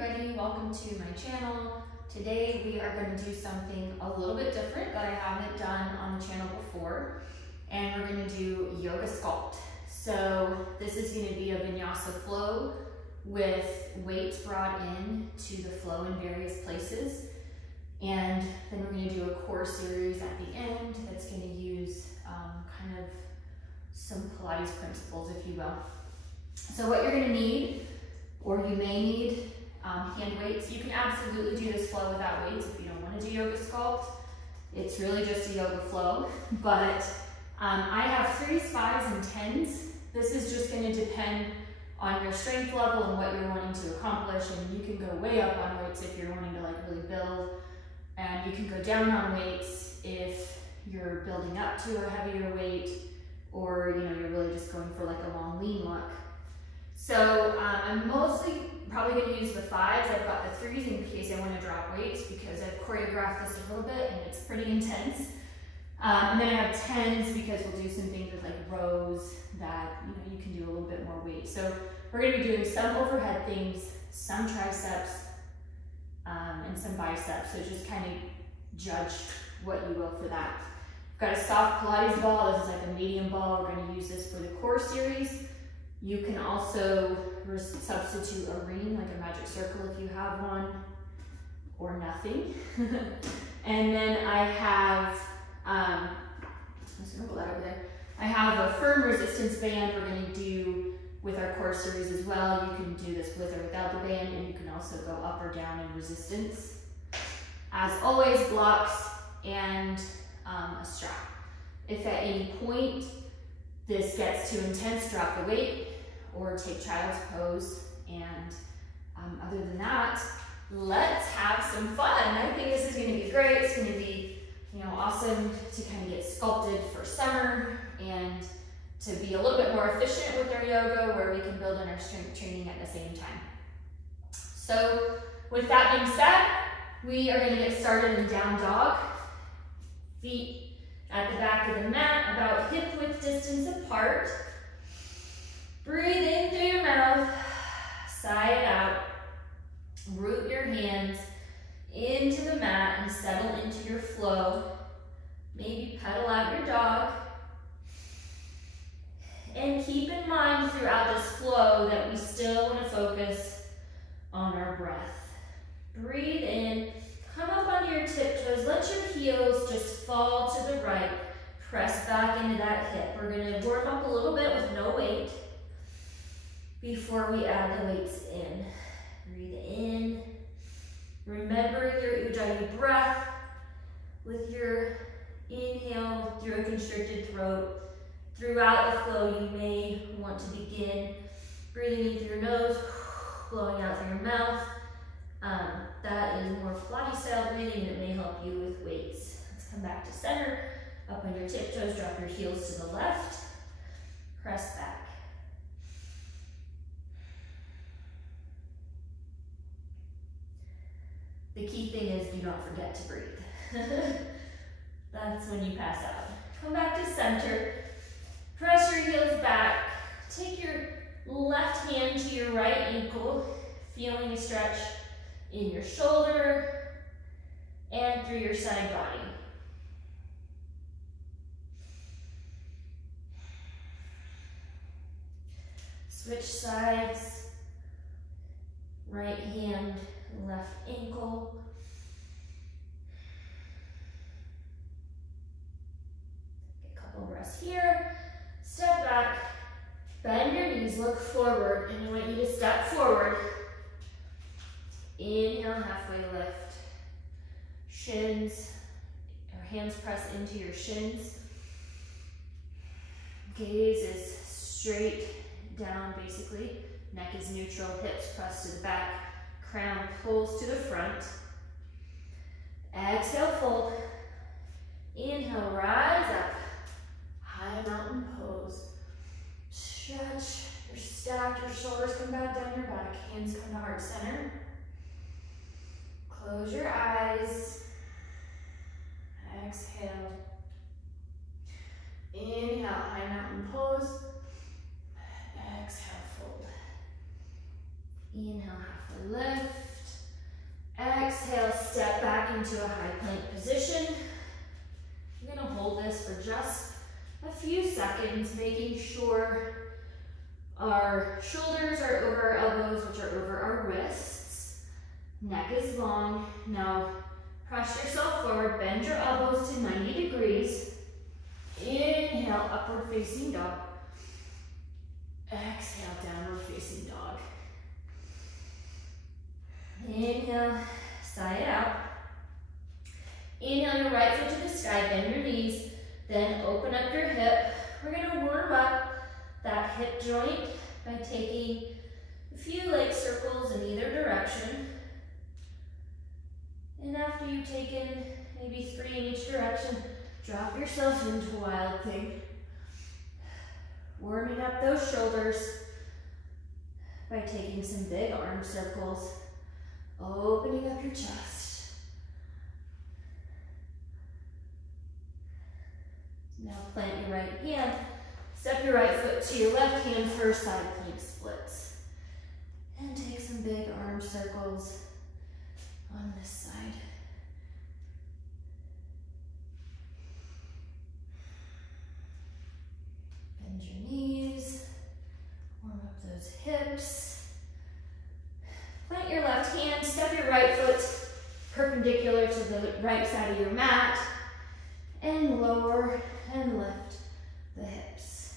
everybody, welcome to my channel. Today we are going to do something a little bit different that I haven't done on the channel before, and we're going to do yoga sculpt. So this is going to be a vinyasa flow with weights brought in to the flow in various places, and then we're going to do a core series at the end that's going to use kind of some Pilates principles, if you will. So what you're going to need, or you may need, hand weights. You can absolutely do this flow without weights if you don't want to do yoga sculpt. It's really just a yoga flow, but I have 3s, 5s, and 10s. This is just going to depend on your strength level and what you're wanting to accomplish, and you can go way up on weights if you're wanting to like really build, and you can go down on weights if you're building up to a heavier weight, or you're really just going for like a long lean look. So I'm mostly probably going to use the 5s. I've got the 3s in case I want to drop weights because I've choreographed this a little bit and it's pretty intense. And then I have 10s because we'll do some things with like rows that you can do a little bit more weight. So we're going to be doing some overhead things, some triceps, and some biceps. So just kind of judge what you will for that. I've got a soft Pilates ball. This is like a medium ball. We're going to use this for the core series. You can also substitute a ring, like a magic circle if you have one, or nothing. And then I have, I'm just gonna pull that over there. I have a firm resistance band we're gonna do with our core series as well. You can do this with or without the band, and you can also go up or down in resistance. As always, blocks and a strap. If at any point this gets too intense, drop the weight or take child's pose. And other than that, let's have some fun. I think this is going to be great. It's going to be, awesome to kind of get sculpted for summer and to be a little bit more efficient with our yoga, where we can build on our strength training at the same time. So with that being said, we are going to get started in down dog. Feet at the back of the mat, about hip width distance apart. Breathe in through your mouth, sigh it out. Root your hands into the mat and settle into your flow. Maybe pedal out your dog. And keep in mind throughout this flow that we still want to focus on our breath. Breathe in, come up onto your tiptoes, let your heels just fall to the right. Press back into that hip. We're going to warm up a little bit with no weight before we add the weights in. Breathe in. Remember your Ujjayi breath with your inhale through a constricted throat. Throughout the flow, you may want to begin breathing in through your nose, blowing out through your mouth. That is more Pilates style breathing, and it may help you with weights. Let's come back to center. Up on your tiptoes, drop your heels to the left. Press back. The key thing is do not forget to breathe. That's when you pass out. Come back to center. Press your heels back. Take your left hand to your right ankle, feeling a stretch in your shoulder and through your side body. Switch sides. Right hand, left ankle. Get a couple breaths here. Step back, bend your knees, look forward, and I want you to step forward. Inhale, halfway lift. Shins, or hands press into your shins. Gaze is straight down, basically. Neck is neutral, hips press to the back, crown pulls to the front. Exhale, fold. Inhale, rise up. High mountain pose. Stretch, you're stacked, your shoulders come back down your back, hands come to heart center. Close your eyes. Exhale. Inhale, high mountain pose. Exhale, fold. Inhale, halfway lift. Exhale, step back into a high plank position. You're gonna hold this for just a few seconds, making sure our shoulders are over our elbows, which are over our wrists. Neck is long. Now, press yourself forward, bend your elbows to 90 degrees. Inhale, upward facing dog. Exhale, downward facing dog. Inhale, sigh it out. Inhale your right foot to the sky, bend your knees, then open up your hip. We're gonna warm up that hip joint by taking a few leg circles in either direction. And after you've taken maybe 3 in each direction, drop yourself into Wild Thing. Warming up those shoulders by taking some big arm circles, opening up your chest. Now plant your right hand, step your right foot to your left hand for side plank splits. And take some big arm circles on this side. Bend your knees, warm up those hips. Plant your left hand, step your right foot perpendicular to the right side of your mat, and lower and lift the hips.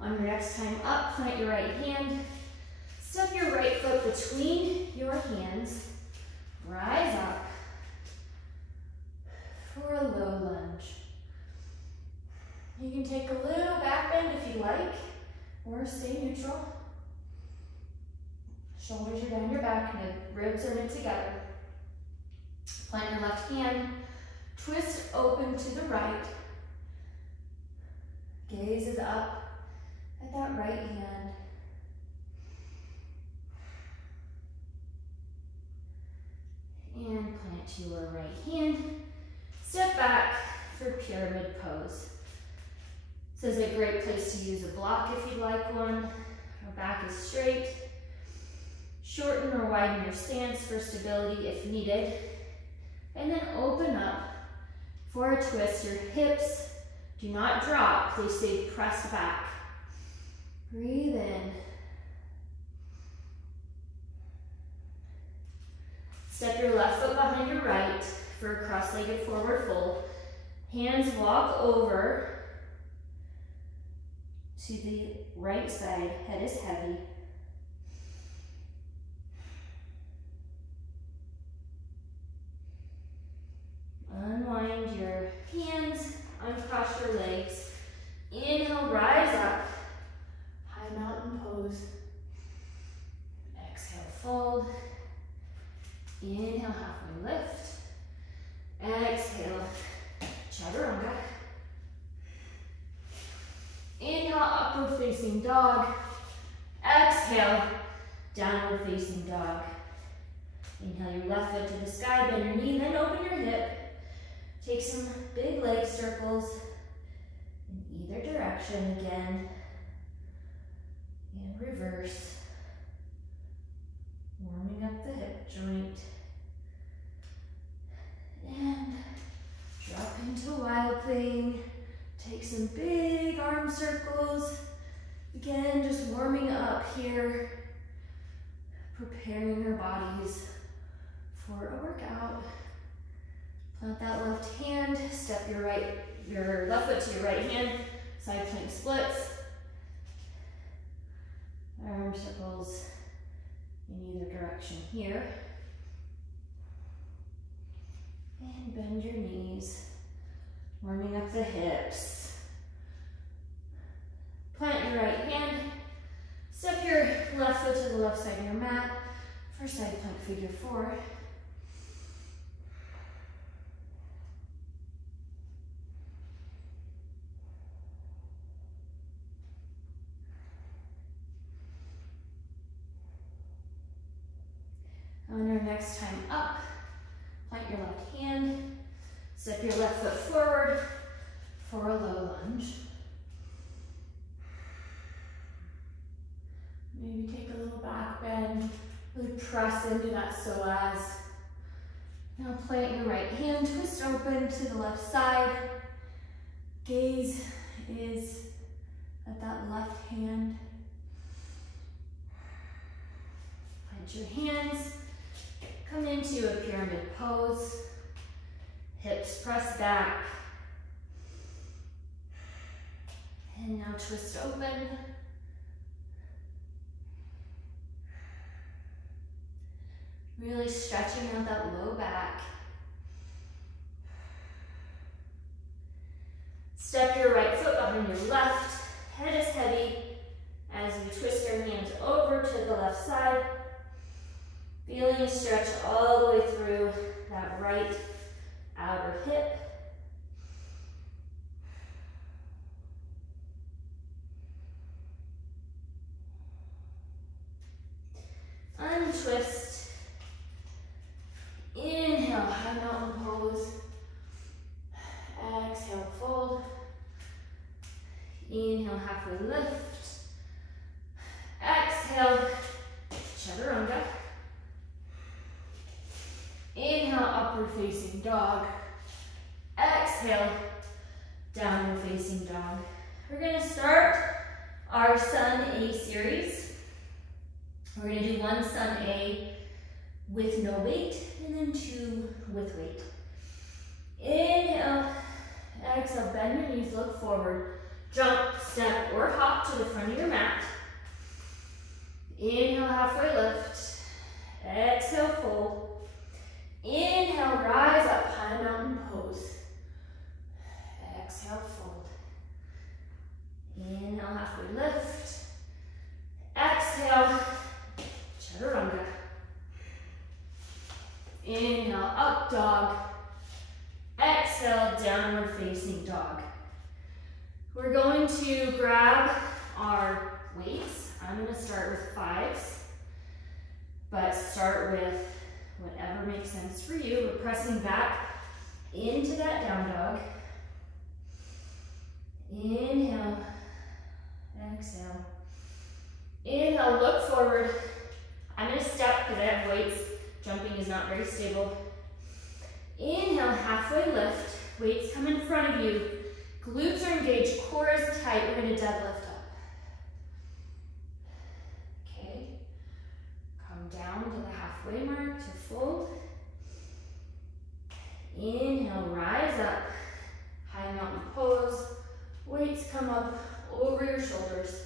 On your next time up, plant your right hand, step your right foot between your hands, rise up for a low lunge. You can take a little back bend if you like, or stay neutral. Shoulders are down your back, and the ribs are knit together. Plant your left hand, twist open to the right. Gaze is up at that right hand. And plant your right hand. Step back for pyramid pose. This is a great place to use a block if you'd like one. Our back is straight. Shorten or widen your stance for stability if needed. And then open up for a twist. Your hips do not drop, they stay pressed back. Breathe in. Step your left foot behind your right for a cross-legged forward fold. Hands walk over to the right side, head is heavy. Unwind your hands, uncross your legs. Inhale, rise up. High mountain pose. Exhale, fold. Inhale, halfway lift. Exhale, chaturanga. Inhale, upward facing dog. Exhale, downward facing dog. Inhale your left foot to the sky, bend your knee, then open your hip. Take some big leg circles in either direction again. And reverse. Warming up the hip joint. And drop into Wild Thing. Take some big arm circles. Again, just warming up here. Preparing our bodies for a workout. Plant that left hand, step your left foot to your right hand, side plank splits. Arm circles in either direction here. And bend your knees, warming up the hips. Plant your right hand, step your left foot to the left side of your mat for side plank figure 4. On our next time up, plant your left hand, step your left foot forward for a low lunge. Maybe take a little back bend, really press into that psoas. Now plant your right hand, twist open to the left side. Gaze is at that left hand. Plant your hands, come into a pyramid pose. Hips press back. And now twist open. Really stretching out that low back. Step your right foot behind your left. Head is heavy as you twist your hands over to the left side. Feeling a stretch all the way through that right outer hip. Untwist. Inhale, high mountain pose. Exhale, fold. Inhale, halfway lift. Exhale, chaturanga. Inhale, upward facing dog. Exhale, downward facing dog. We're gonna start our Sun A series. We're gonna do one Sun A with no weight, and then two with weight. Inhale, exhale, bend your knees, look forward. Jump, step, or hop to the front of your mat. Inhale, halfway lift. Exhale, fold. Inhale, rise up, high mountain pose. Exhale, fold. Inhale, halfway lift. Exhale, chaturanga. Inhale, up dog. Exhale, downward facing dog. We're going to grab our weights. I'm going to start with 5s, but start with whatever makes sense for you. We're pressing back into that down dog. Inhale, exhale. Inhale, look forward. I'm going to step because I have weights. Jumping is not very stable. Inhale, halfway lift. Weights come in front of you. Glutes are engaged, core is tight. We're going to deadlift up. Okay. Come down to the halfway mark to fold. Inhale, rise up. High mountain pose. Weights come up over your shoulders.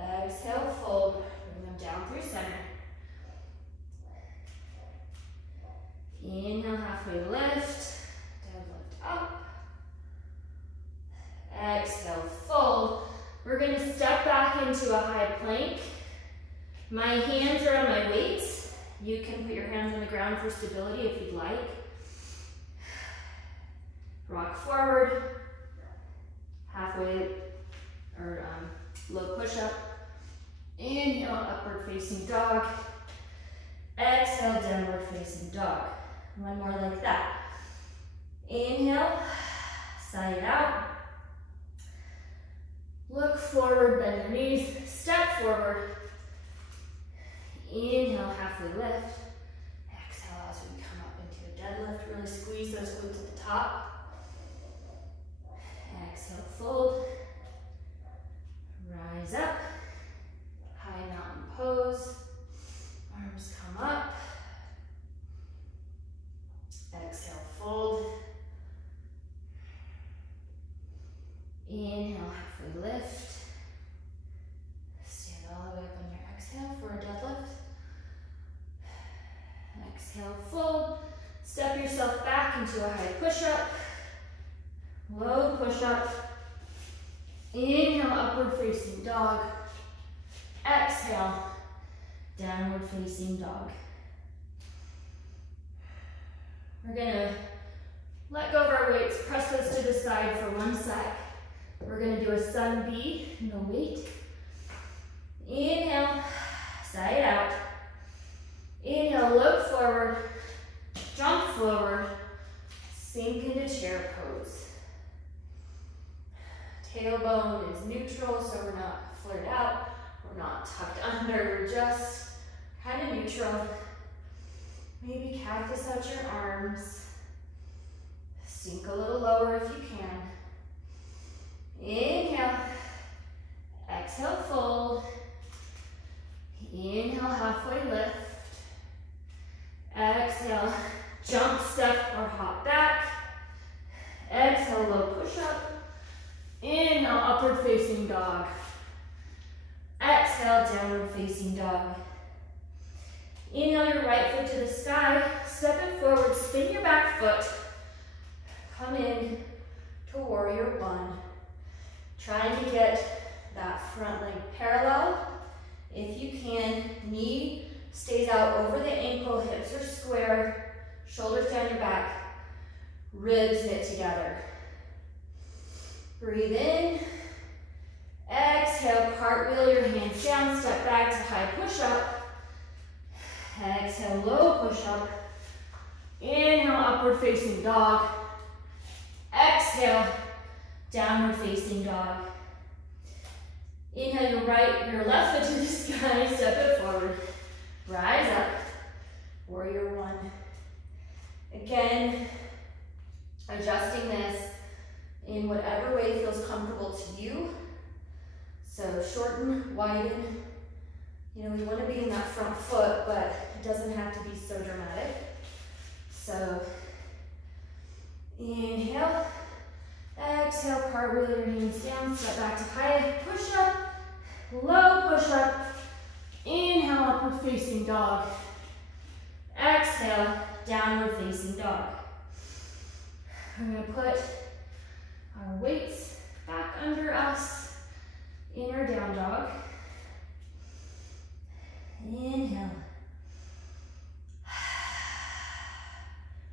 Exhale, fold. Bring them down through center. Inhale, halfway lift. Deadlift up. Exhale, fold. We're going to step back into a high plank. My hands are on my weights. You can put your hands on the ground for stability if you'd like. Rock forward. Halfway, or low push-up. Inhale, upward facing dog. Exhale, downward facing dog. One more like that. Inhale, side out. Look forward, bend your knees, step forward. Inhale, halfway lift. Exhale as we come up into a deadlift. Really squeeze those glutes at the top. Exhale, fold. Rise up. High mountain pose. Arms come up. Exhale, fold. Inhale, halfway lift. Stand all the way up on your exhale for a deadlift. Exhale, fold. Step yourself back into a high push-up. Low push-up. Inhale, upward facing dog. Exhale, downward facing dog. We're gonna let go of our weights, press those to the side for 1 sec. We're gonna do a Sun B, no weight. Inhale. tucked under, we're just kind of neutral. Maybe cactus out your arms. Sink a little lower if you can. Inhale. Exhale, fold. Inhale, halfway lift. Exhale, jump, step, or hop back. Exhale, low push up. Inhale, upward facing dog. Exhale, downward facing dog. Inhale your right foot to the sky, step it forward, spin your back foot. Come in to warrior one. Trying to get that front leg parallel. If you can, knee stays out over the ankle, hips are square, shoulders down your back, ribs knit together. Breathe in. Exhale, cartwheel your hands down, step back to high push-up. Exhale, low push-up. Inhale, upward facing dog. Exhale, downward facing dog. Inhale your left foot to the sky, step it forward. Rise up, warrior one. Again, adjusting this in whatever way feels comfortable to you. So shorten, widen. You know, we want to be in that front foot, but it doesn't have to be so dramatic. So inhale, exhale, cartwheel your hands down, step back to high push up, low push up. Inhale, upward facing dog. Exhale, downward facing dog. We're going to put our weights back under us in our down dog. Inhale.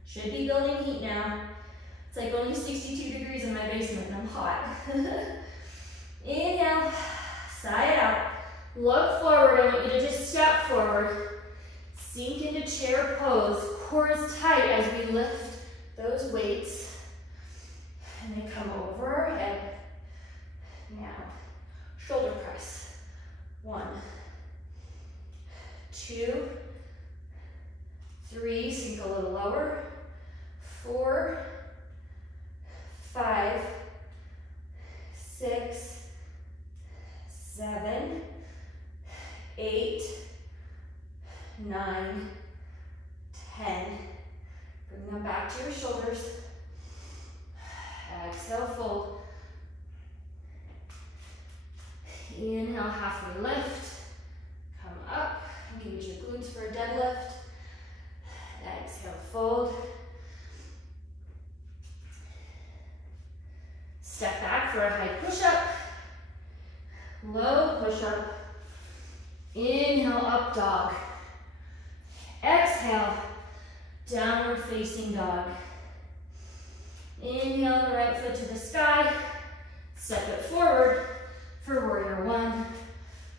Should be building heat now. It's like only 62 degrees in my basement and I'm hot. Inhale, sigh it out. Look forward. I want you to just step forward. Sink into chair pose. Core is tight as we lift those weights. And they come over our head. Now, shoulder press. 1, 2, 3, sink a little lower. 4, 5, 6, 7, 8, 9, 10. Bring them back to your shoulders. Exhale, fold. Inhale, halfway lift. Come up. Engage your glutes for a deadlift. Exhale, fold. Step back for a high push-up. Low push-up. Inhale, up dog. Exhale, downward facing dog. Inhale the right foot to the sky. Step it forward for warrior one.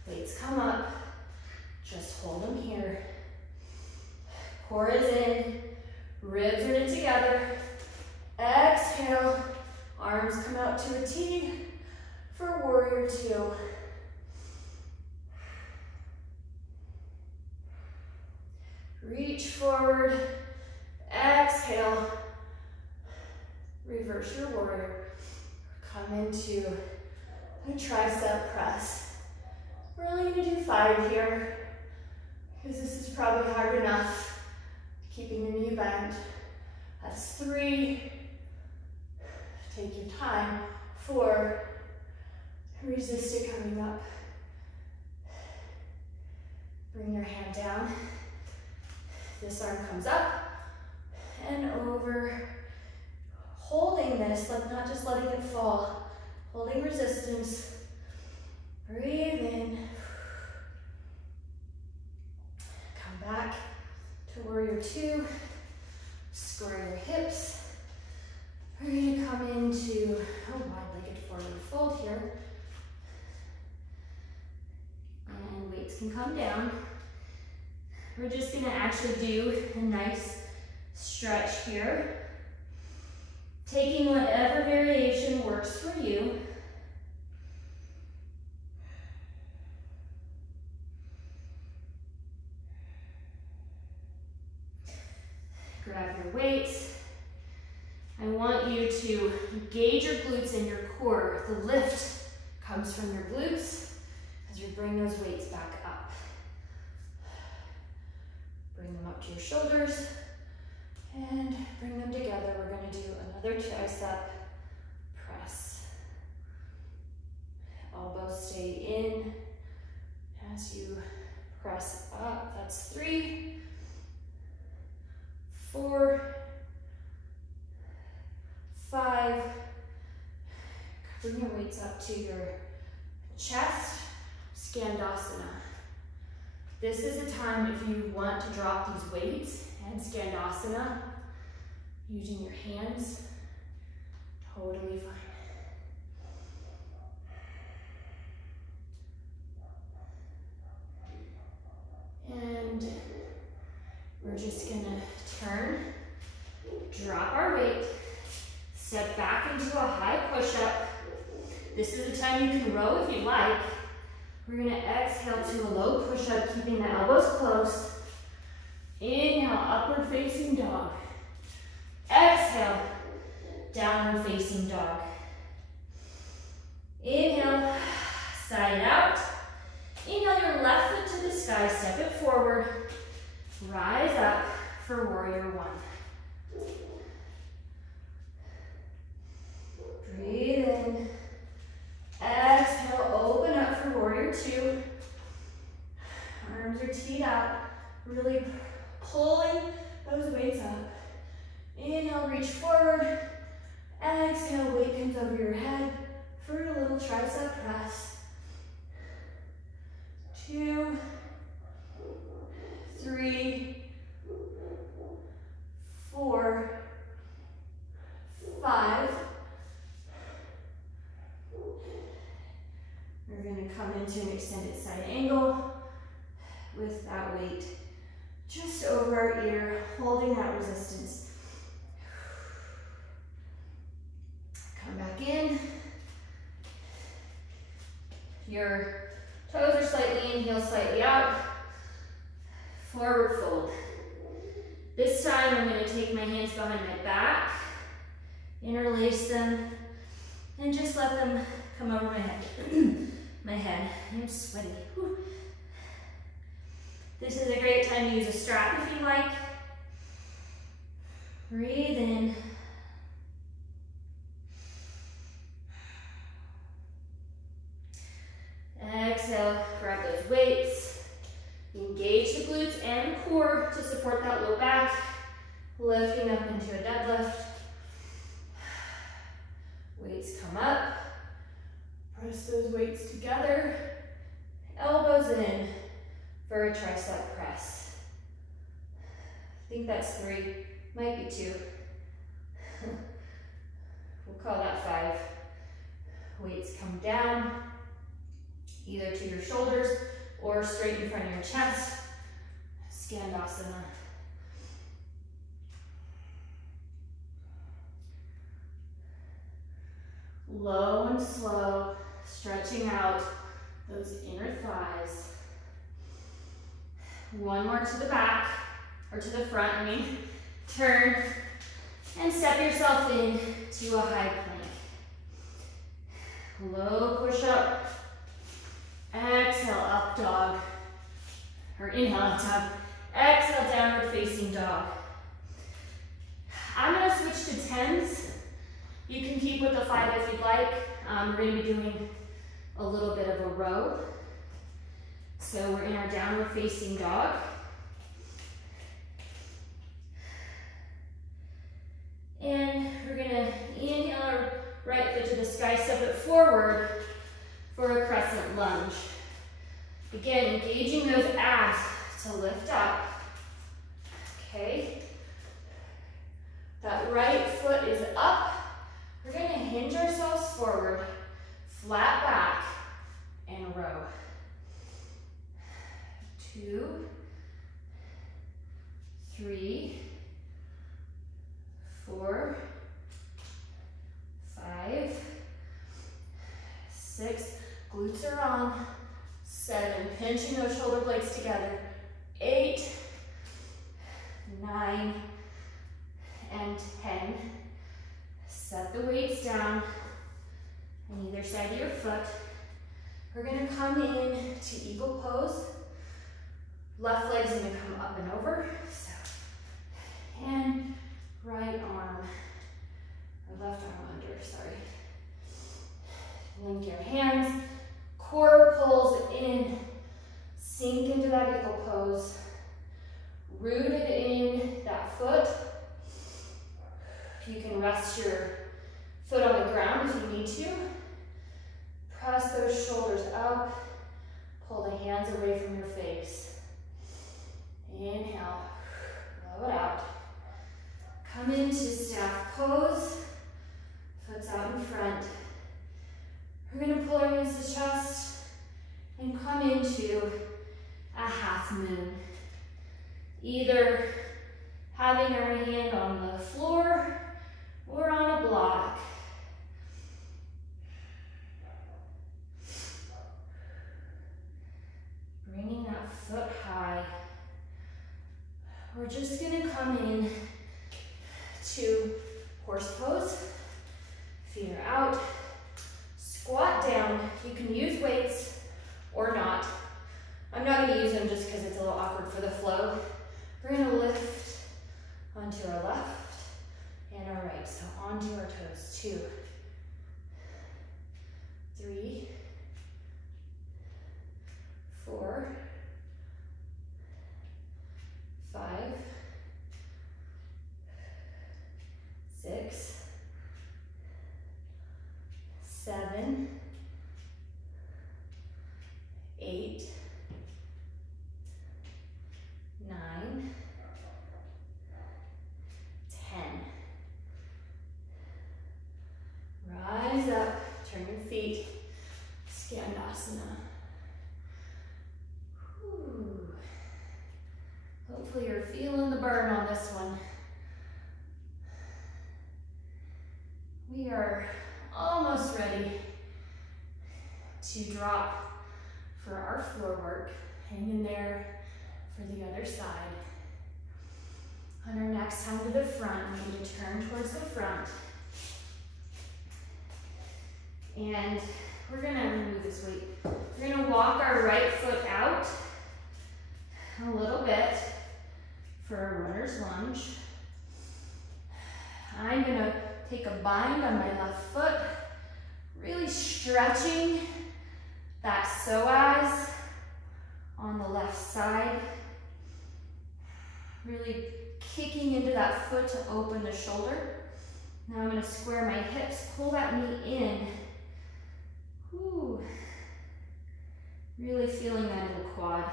Weights come up. Just hold them here. Core is in. Ribs are knit together. Exhale. Arms come out to a T for warrior two. Reach forward. Exhale. Reverse your warrior. Come into a tricep press. We're only going to do 5 here because this is probably hard enough. Keeping your knee bent. That's 3. Take your time. 4. Resist it coming up. Bring your hand down. This arm comes up and over. Holding this, like not just letting it fall. Holding resistance. Breathe in. Come back to warrior two. Square your hips. We're going to come into a wide-legged forward fold here. And weights can come down. We're just going to actually do a nice stretch here. Taking whatever variation works for you. grab your weights. I want you to engage your glutes and your core. The lift comes from your glutes as you bring those weights back up. Bring them up to your shoulders and bring them together. We're going to do another tricep press. Elbows stay in as you press up. That's 3, 4, 5. Bring your weights up to your chest, Skandasana. This is a time if you want to drop these weights and Skandasana using your hands, totally fine. And we're just gonna turn, drop our weight, step back into a high push-up. This is the time you can row if you like. We're gonna exhale to a low push-up, keeping the elbows close. Inhale, upward facing dog. Exhale, downward facing dog. Inhale, side out. Inhale your left foot to the sky, step it forward. Rise up for warrior 1. Breathe in. Exhale, open up for warrior 2. Arms are teed out, really pulling those weights up. Inhale, reach forward. Exhale, weight comes over your head for a little tricep press. 2, 3, 4, 5. We're going to come into an extended side angle with that weight just over our ear, holding that resistance. Come back in. Your toes are slightly in, heels slightly out. Forward fold. This time I'm going to take my hands behind my back, interlace them, and just let them come over my head. I'm sweaty. Whew. This is a great time to use a strap if you like. Breathe in. Exhale, grab those weights. Engage the glutes and core to support that low back. Lifting up into a deadlift. Weights come up. Press those weights together. Elbows in for a tricep press. I think that's 3, might be 2. We'll call that 5. Weights come down, either to your shoulders or straight in front of your chest. Skandasana. Low and slow, stretching out those inner thighs. One more to the back, or to the front, I mean. Turn and step yourself in to a high plank. Low push up. Exhale, up dog. Or inhale, up dog. Exhale, downward facing dog. I'm gonna switch to 10s. You can keep with the 5 if you'd like. We're gonna be doing a little bit of a row. So we're in our downward facing dog. And we're gonna inhale our right foot to the sky, step it forward for a crescent lunge. Again, engaging those abs to lift up. Okay. That right foot is up. We're gonna hinge ourselves forward, flat back, and row. 2, 3, 4, 5, 6, glutes are on. 7, pinching those shoulder blades together. 8, 9, and 10. Set the weights down on either side of your foot. We're gonna come in to eagle pose. Left leg's gonna come up and over. So, and right arm, or left arm under, sorry. Link your hands, core pulls in, sink into that eagle pose. Rooted in that foot. You can rest your foot on the ground if you need to. Press those shoulders up. Pull the hands away from your face. Inhale. Blow it out. Come into staff pose. Foot's out in front. We're going to pull our hands to chest and come into a half moon. Either having our hand on the floor or on a block. Bringing that foot high. We're just gonna come in to horse pose. Feet are out. Squat down. You can use weights or not. I'm not gonna use them just because it's a little awkward for the flow. We're gonna lift onto our left and our right, so onto our toes. 2, 3, 4, 5, 6, 7, 8, 9, 10. Rise up, turn your feet, Skandasana. Whew. Hopefully you're feeling the burn on this one. We are almost ready to drop for our floor work. Hang in there for the other side. On our next time to the front, we're going to turn towards the front. And we're going to move this weight. We're going to walk our right foot out a little bit for a runner's lunge. I'm going to take a bind on my left foot, really stretching that psoas on the left side. Really kicking into that foot to open the shoulder. Now I'm going to square my hips, pull that knee in. Whew. Really feeling that in the quad.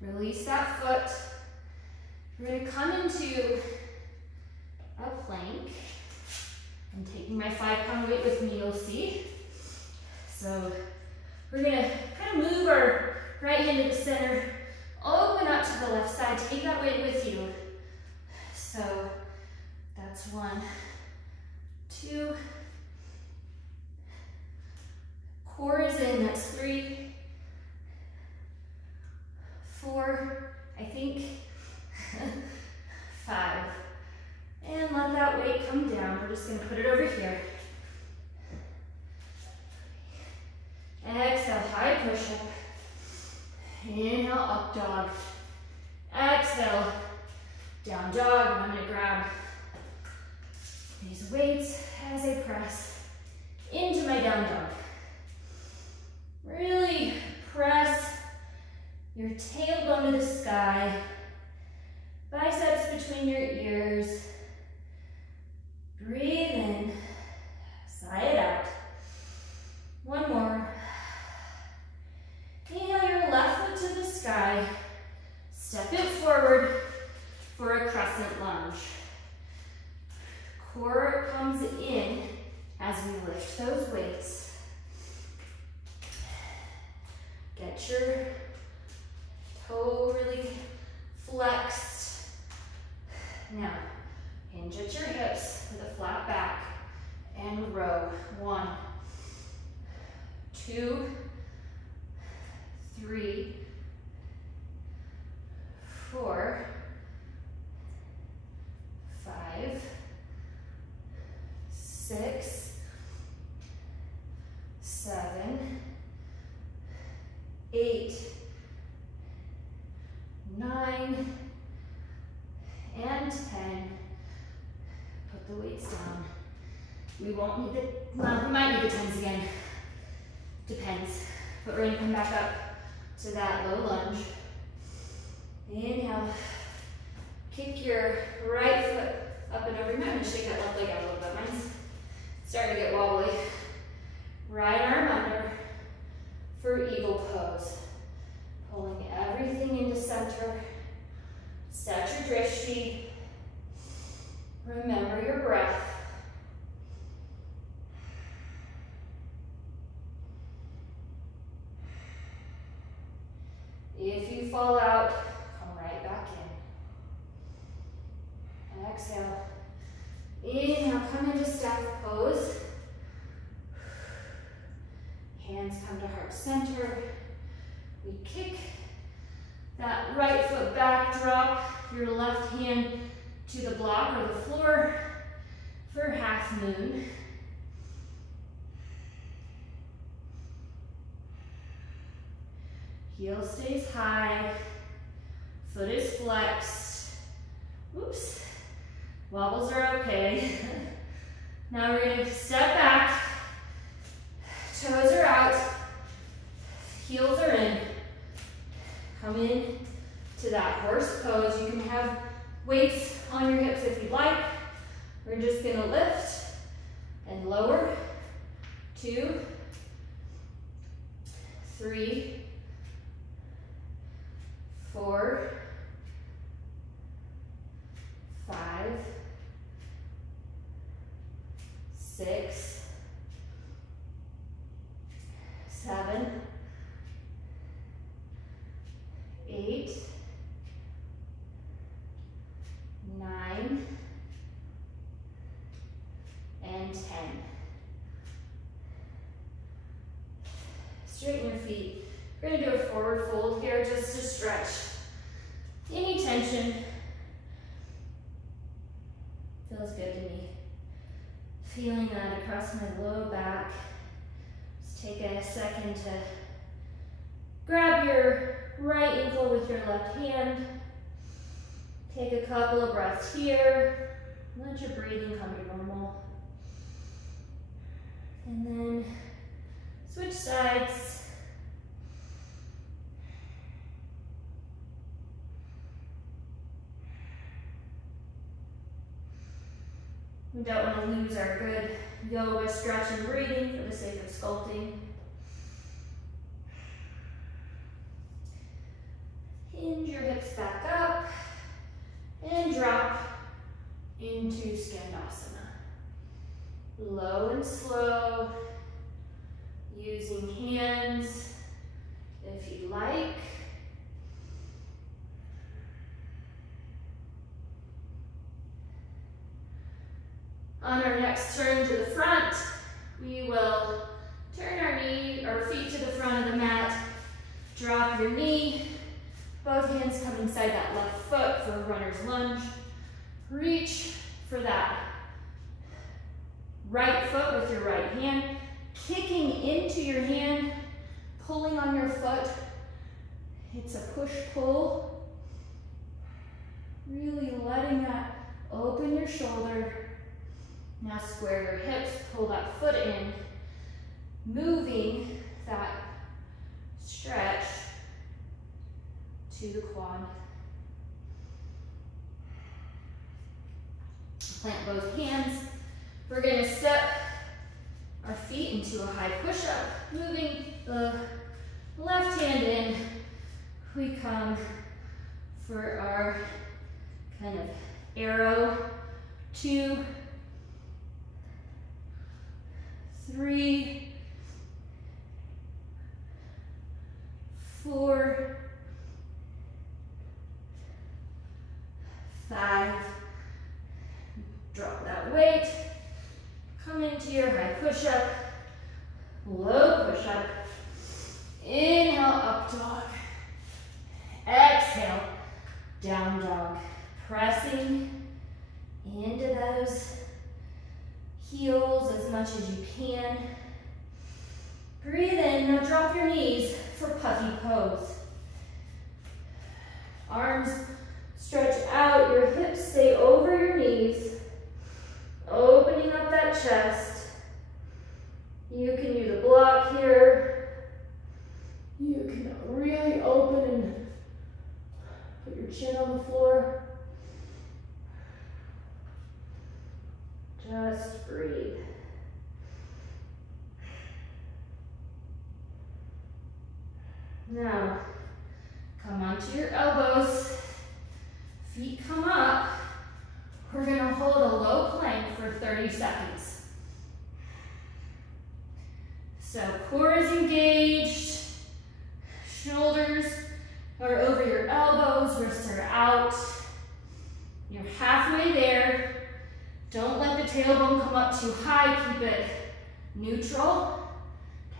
Release that foot. We're going to come into a plank. I'm taking my 5-pound weight with me, you'll see. So we're going to kind of move our right hand to the center, open up to the left side, take that weight with you. So that's 1, 2, core is in, that's 3, 4, I think, 5. And let that weight come down. We're just going to put it over here. Exhale, high push-up. Inhale, up dog. Exhale, down dog. And I'm going to grab these weights as I press into my down dog. Really press your tailbone to the sky. Biceps between your ears. Breathe in, sigh it out. 1 more. Inhale your left foot to the sky. Step it forward for a crescent lunge. Core comes in as we lift those weights. Get your toe really flexed. Now, hinge at your hips with a flat back and row. 1, 2, 3, 4, 5, 6, 7, 8, 9, and 10. Put the weights down. We won't need the, well, we might need the 10s again. Depends. But we're gonna come back up to that low lunge. Inhale. Kick your right foot up and over. You might want to shake that left leg out a little bit. Mine's starting to get wobbly. Right arm under for eagle pose. Pulling everything into center. Set your drishti. Remember your breath. If you fall out, come right back in. Exhale. Inhale, come into staff pose. Hands come to heart center. We kick that right foot back, drop your left hand to the block or the floor for half moon. Heel stays high, foot is flexed. Oops, wobbles are okay. Now we're gonna step back, toes are out, heels are in. Come in to that horse pose. You can have weights on your hips if you'd like. We're just gonna lift and lower. 2, 3, 4, 5, 6, 7, 8, 9, and 10. Straighten your feet. We're going to do a forward fold here just to stretch any tension. Feels good to me. Feeling that across my low back. Just take a second to grab your right ankle with your left hand. Take a couple of breaths here. Let your breathing come to normal. And then switch sides. We don't want to lose our good yoga stretch and breathing for the sake of sculpting. Hinge your hips back up and drop into Skandasana. Low and slow, using hands if you'd like. On our next turn to the front, we will turn our feet to the front of the mat, drop your knee, both hands come inside that left foot for a runner's lunge. Reach for that right foot with your right hand, kicking into your hand, pulling on your foot. It's a push-pull. Really letting that open your shoulder. Now square your hips, pull that foot in, moving that stretch to the quad. Plant both hands. We're going to step our feet into a high push-up, moving the left hand in. We come for our kind of arrow. 2, 3, 4, 5. Drop that weight. Come into your high push-up, low push-up. Inhale, up dog. Exhale, down dog. Pressing into those heels as much as you can. Breathe in, now drop your knees for puppy pose. Arms stretch out, your hips stay over your knees, opening up that chest. You can use a block here. You can really open and put your chin on the floor. Just breathe. Now, come onto your elbows. Feet come up. We're going to hold a low plank for 30 seconds. So core is engaged. Shoulders are over your elbows. Wrists are out. You're halfway there. Don't let the tailbone come up too high. Keep it neutral.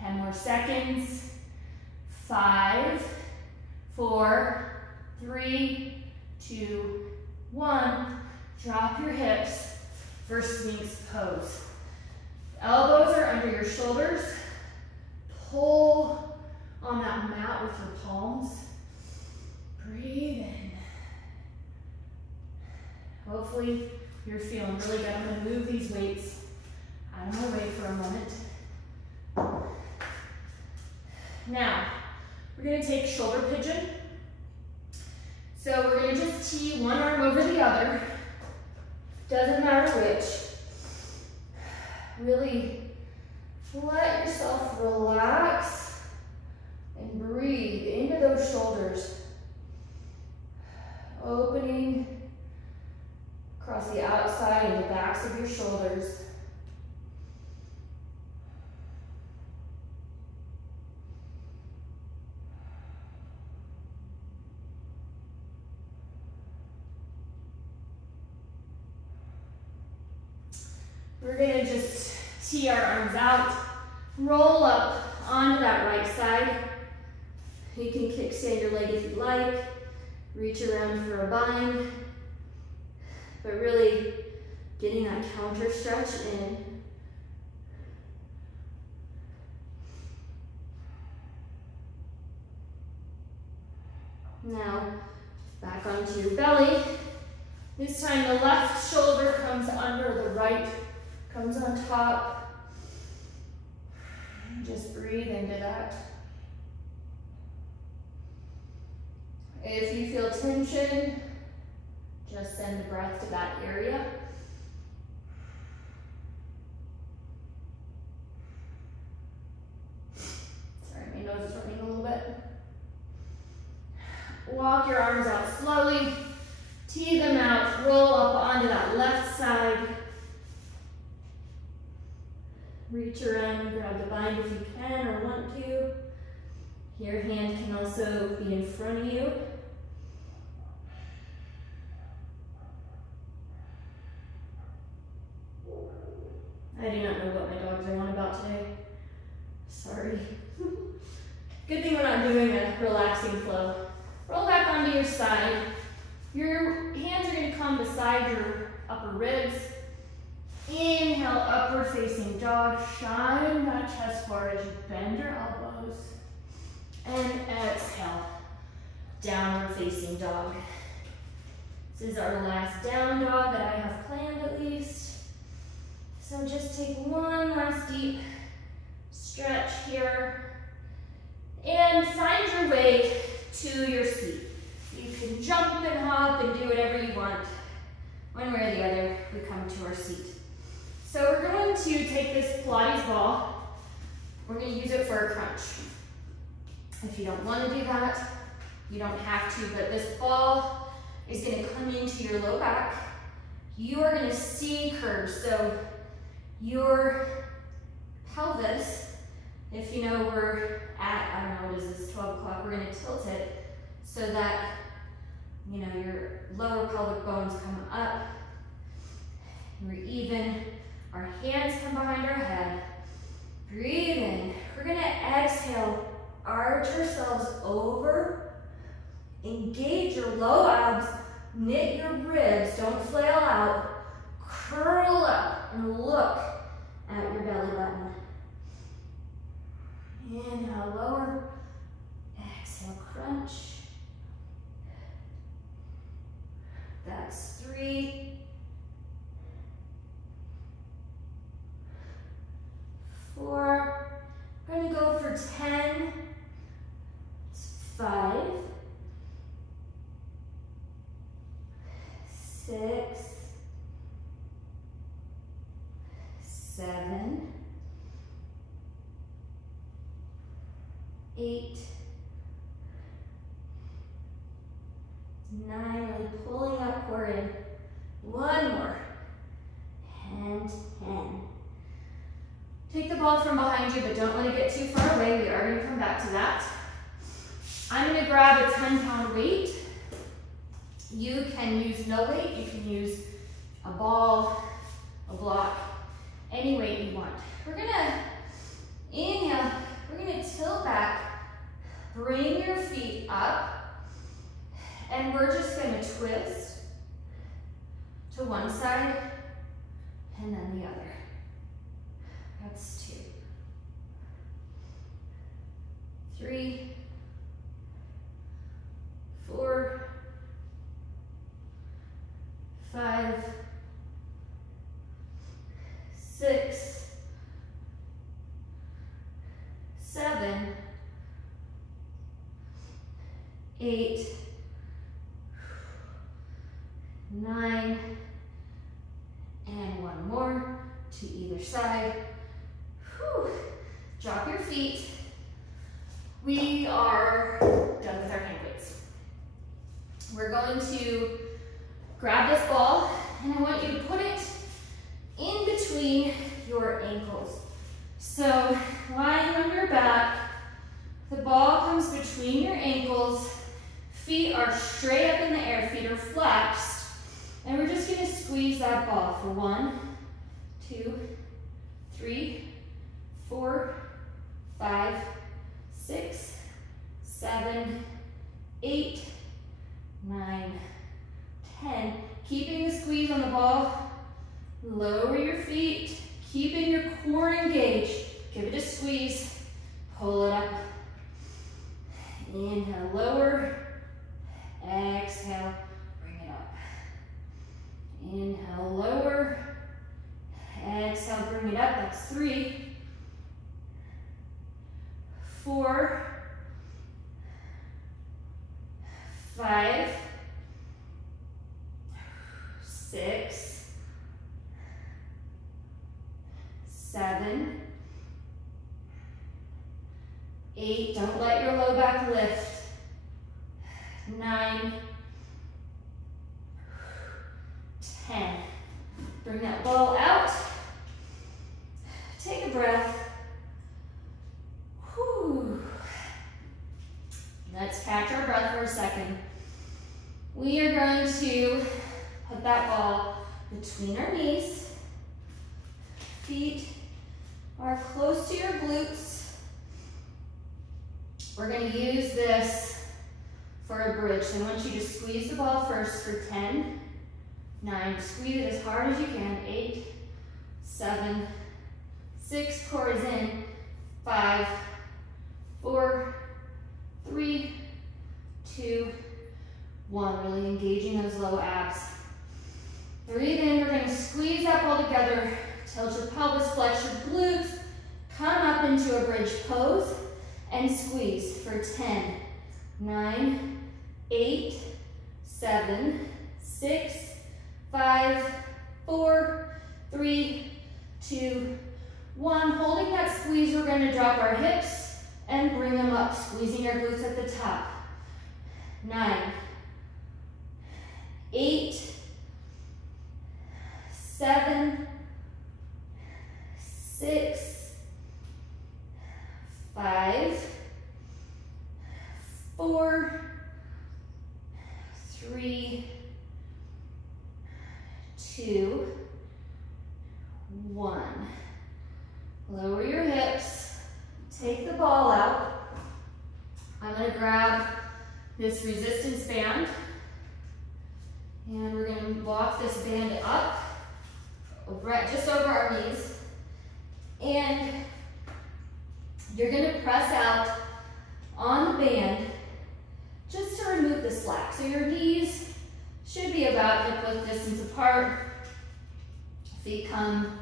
10 more seconds. 5, 4, 3, 2, 1. Drop your hips for Sphinx pose. Elbows are under your shoulders. Pull on that mat with your palms. Breathe in. Hopefully you're feeling really good. I'm going to move these weights out of my way for a moment. Now, we're going to take shoulder pigeon. So we're going to just tee one arm over the other. Doesn't matter which. Really let yourself relax and breathe into those shoulders. Opening across the outside and the backs of your shoulders. We're going to just tee our arms out, roll up onto that right side. You can kickstand your leg if you'd like, reach around for a bind, but really getting that counter stretch in. Now, back onto your belly. This time the left shoulder comes under, the right comes on top. Just breathe into that. If you feel tension, just send the breath to that area. Sorry, my nose is running a little bit. Walk your arms out slowly. Tee them out, roll up onto that left side. Reach around and grab the bind if you can or want to. Your hand can also be in front of you. I do not know what my dogs are on about today. Sorry. Good thing we're not doing a relaxing flow. Roll back onto your side. Your hands are going to come beside your upper ribs. Inhale, upward facing dog. Shine that chest forward as you bend your elbows. And exhale, downward facing dog. This is our last down dog that I have planned at least. So just take one last deep stretch here. And find your way to your seat. You can jump and hop and do whatever you want. One way or the other, we come to our seat. So we're going to take this Pilates ball. We're going to use it for a crunch. If you don't want to do that, you don't have to, but this ball is going to come into your low back. You are going to C curve, so your pelvis, if you know we're at, I don't know, what is this, 12 o'clock, we're going to tilt it so that, you know, your lower pelvic bones come up. We're even. Our hands come behind our head. Breathe in. We're going to exhale. Arch ourselves over. Engage your low abs for 10, 5, 6, 7, 8, 9, really pulling that core in. One more, and 10. Take the ball from behind you, but don't let it get too far away. We are going to come back to that. I'm going to grab a 10-pound weight. You can use no weight. You can use a ball, a block, any weight you want. We're going to inhale. We're going to tilt back. Bring your feet up. And we're just going to twist to one side and then the other. That's 2, 3, 4, 5, 6, 7, 8, 9, and one more to either side. Whew. Drop your feet. We are done with our hand weights. We're going to grab this ball, and I want you to put it in between your ankles. So lying on your back, the ball comes between your ankles, feet are straight up in the air, feet are flexed, and we're just going to squeeze that ball for 1, 2, 3, 4, 5, 6, 7, 8, 9, 10. Keeping the squeeze on the ball. Lower your feet, keeping your core engaged. Give it a squeeze. Pull it up. Inhale, lower. Exhale, bring it up. Inhale, lower. Exhale, bring it up. That's 3, 4, 5, 6, 7, 8. Don't let your low back lift. 9, 10. Bring that ball out. Take a breath. Whew. Let's catch our breath for a second. We are going to put that ball between our knees. Feet are close to your glutes. We're going to use this for a bridge. So I want you to squeeze the ball first for 10, 9. Squeeze it as hard as you can. 8, 7, 6. Core is in. 5, 4, 3, 2, 1. Really engaging those low abs. Breathe in. We're going to squeeze that ball together. Tilt your pelvis, flex your glutes. Come up into a bridge pose and squeeze for 10, 9, 8, 7, 6, 5, 4, 3, 2, 1. Holding that squeeze, we're going to drop our hips and bring them up, squeezing our glutes at the top. 9, 8, 7, 6, 5, 4, 3, 2, 1. Lower your hips. Take the ball out. I'm going to grab this resistance band, and we're going to walk this band up, just over our knees, and you're going to press out on the band just to remove the slack. So your knees should be about hip-width distance apart. Feet come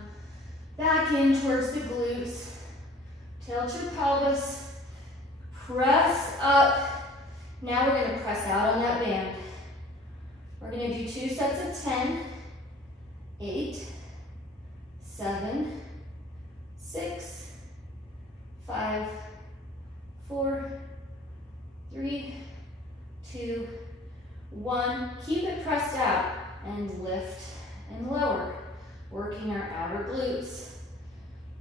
back in towards the glutes. Tilt your pelvis, press up. Now we're gonna press out on that band. We're gonna do 2 sets of 10, 8, 7, 6, 5, 4, 3, 2, 1. Keep it pressed out and lift and lower, working our outer glutes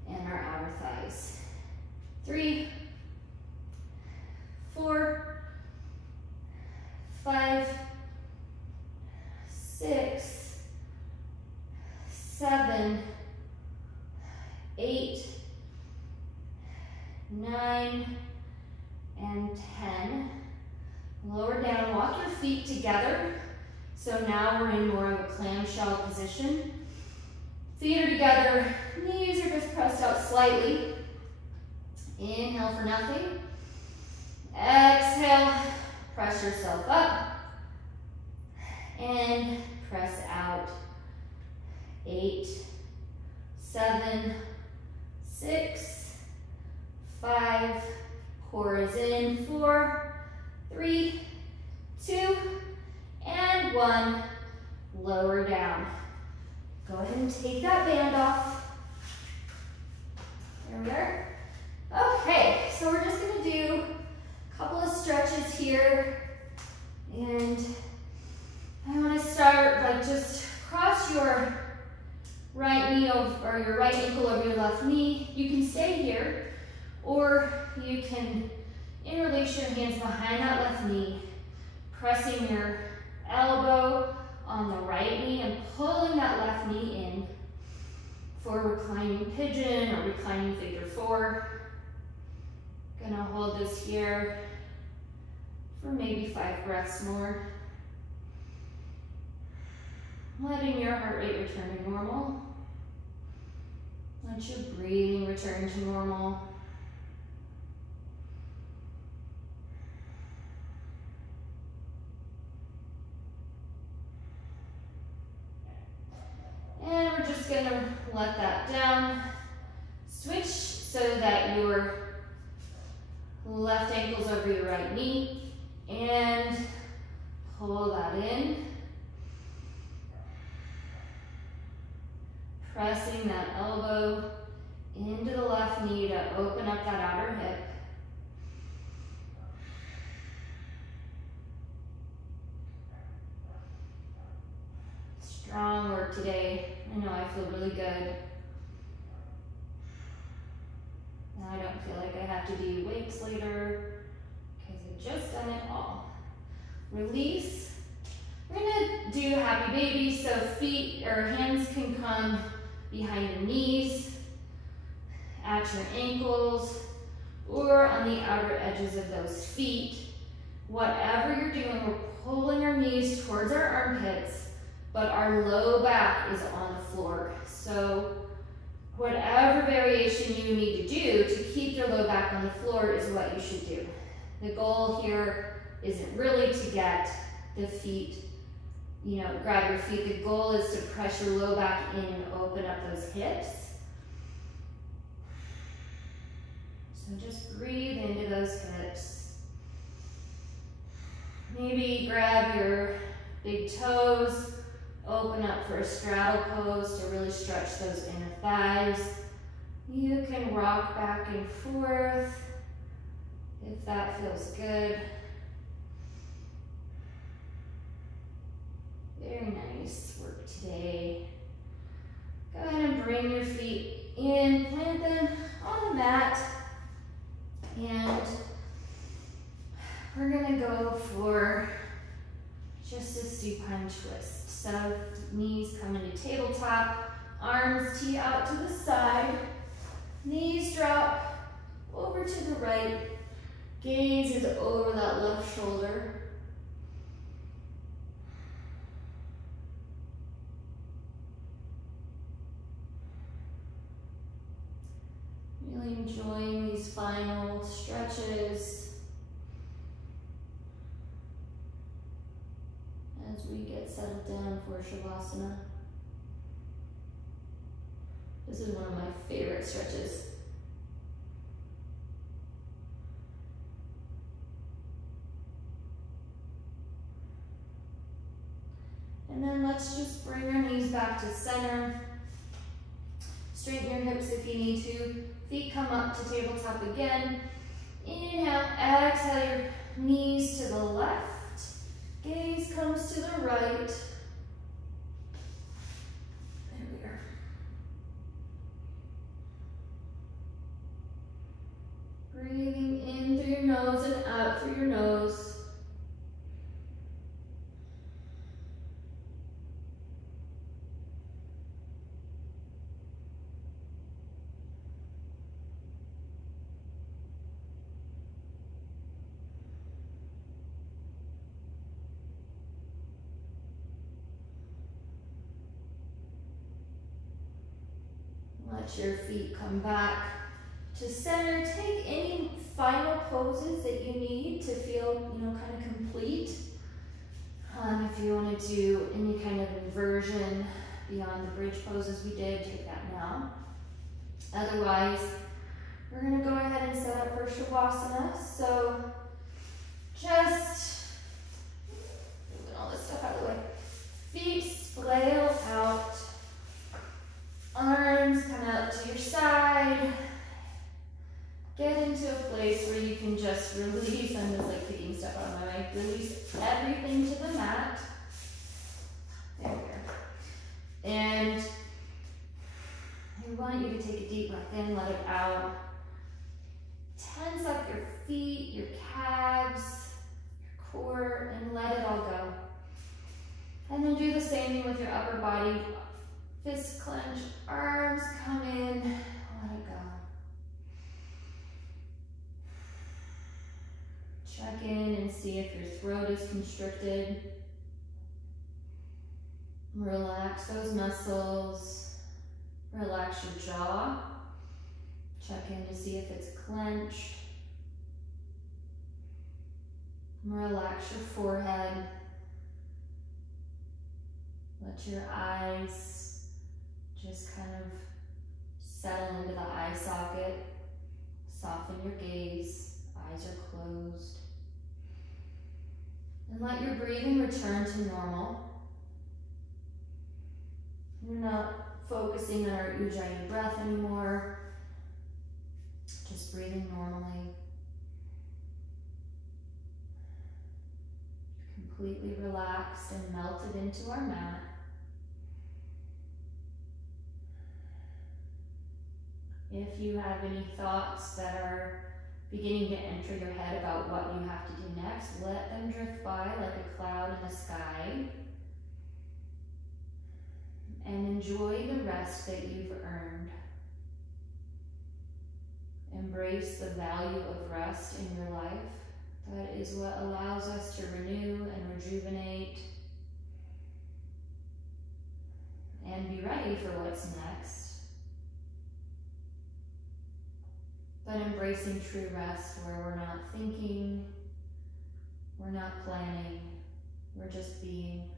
and our outer thighs. 3, 4, 5, 6, 7, 8, 9, and 10. Lower down, walk your feet together. So now we're in more of a clamshell position. Feet are together, knees are just pressed out slightly. Inhale for nothing. Exhale, press yourself up. And press out. 8, 7, 6, 5, core is in, 4, 3, 2, and 1. Lower down. Go ahead and take that band off. There we are. Okay, so we're just gonna do a couple of stretches here. And I wanna start like just cross your right knee over, or your right ankle over your left knee. You can stay here, or you can interlace your hands behind that left knee, pressing your elbow on the right knee and pulling that left knee in for reclining pigeon or reclining figure 4. Gonna hold this here for maybe 5 breaths more. Letting your heart rate return to normal. Let your breathing return to normal. And we're just gonna let that down. Switch so that your left ankle's over your right knee, and pull that in. Pressing that elbow into the left knee to open up that outer hip. Strong work today. I know I feel really good. Now I don't feel like I have to do weights later because I've just done it all. Release. We're gonna do happy baby, so feet or hands can come behind your knees, at your ankles, or on the outer edges of those feet. Whatever you're doing, we're pulling our knees towards our armpits, but our low back is on the floor. So whatever variation you need to do to keep your low back on the floor is what you should do. The goal here isn't really to get the feet, grab your feet. The goal is to press your low back in and open up those hips. So just breathe into those hips. Maybe grab your big toes, open up for a straddle pose to really stretch those inner thighs. You can rock back and forth if that feels good. Very nice work today. Go ahead and bring your feet in, plant them on the mat, and we're gonna go for just a supine twist. So knees come into tabletop, arms tee out to the side, knees drop over to the right, gaze is over that left shoulder. Really enjoying these final stretches as we get settled down for Shavasana. This is one of my favorite stretches. And then let's just bring our knees back to center. Straighten your hips if you need to. Feet come up to tabletop again. Inhale, exhale your knees to the left. Gaze comes to the right. There we are. Breathing in through your nose and out through your nose. Let your feet come back to center. Take any final poses that you need to feel, kind of complete. If you want to do any kind of inversion beyond the bridge poses we did, take that now. Otherwise, we're going to go ahead and set up for Shavasana. So just moving all this stuff out of the way. Feet flail out. Arms come out to your side. Get into a place where you can just release. I'm just like picking stuff out of my mic. Release everything to the mat. There we go. And I want you to take a deep breath in, let it out. Tense up your feet, your calves, your core, and let it all go. And then do the same thing with your upper body. Fist clench, arms come in, let it go. Check in and see if your throat is constricted. Relax those muscles. Relax your jaw. Check in to see if it's clenched. Relax your forehead. Let your eyes just kind of settle into the eye socket. Soften your gaze. Eyes are closed. And let your breathing return to normal. We're not focusing on our Ujjayi breath anymore. Just breathing normally. Completely relaxed and melted into our mat. If you have any thoughts that are beginning to enter your head about what you have to do next, let them drift by like a cloud in the sky. And enjoy the rest that you've earned. Embrace the value of rest in your life. That is what allows us to renew and rejuvenate and be ready for what's next. But embracing true rest where we're not thinking, we're not planning, we're just being.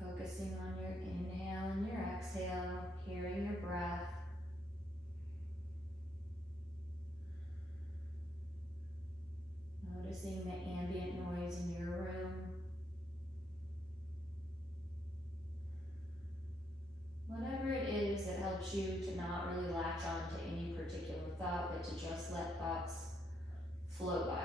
Focusing on your inhale and your exhale, hearing your breath. Noticing the ambient noise in your room. Whatever it is that helps you to not really latch on to any particular thought, but to just let thoughts flow by.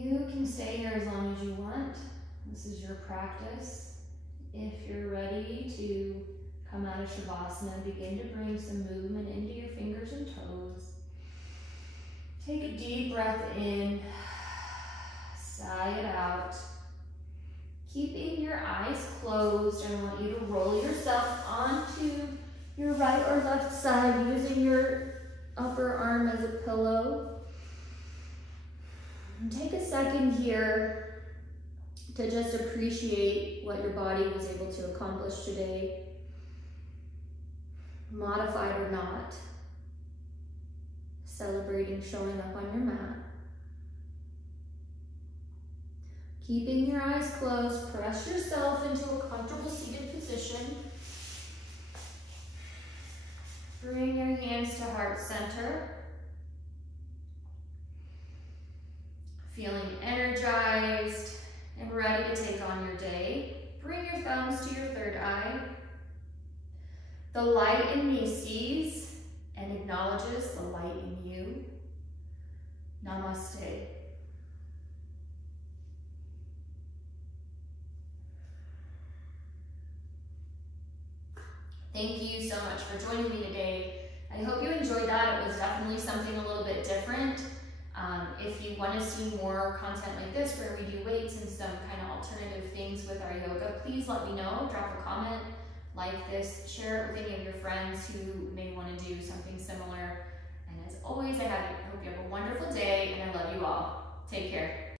You can stay here as long as you want. This is your practice. If you're ready to come out of Shavasana, begin to bring some movement into your fingers and toes. Take a deep breath in, sigh it out. Keeping your eyes closed, I want you to roll yourself onto your right or left side using your upper arm as a pillow. And take a second here to just appreciate what your body was able to accomplish today, modified or not. Celebrating showing up on your mat. Keeping your eyes closed, press yourself into a comfortable seated position. Bring your hands to heart center. Feeling energized and ready to take on your day. Bring your thumbs to your third eye. The light in me sees and acknowledges the light in you. Namaste. Thank you so much for joining me today. I hope you enjoyed that. It was definitely something a little bit different. If you want to see more content like this where we do weights and some kind of alternative things with our yoga, please let me know. Drop a comment, like this, share it with any of your friends who may want to do something similar.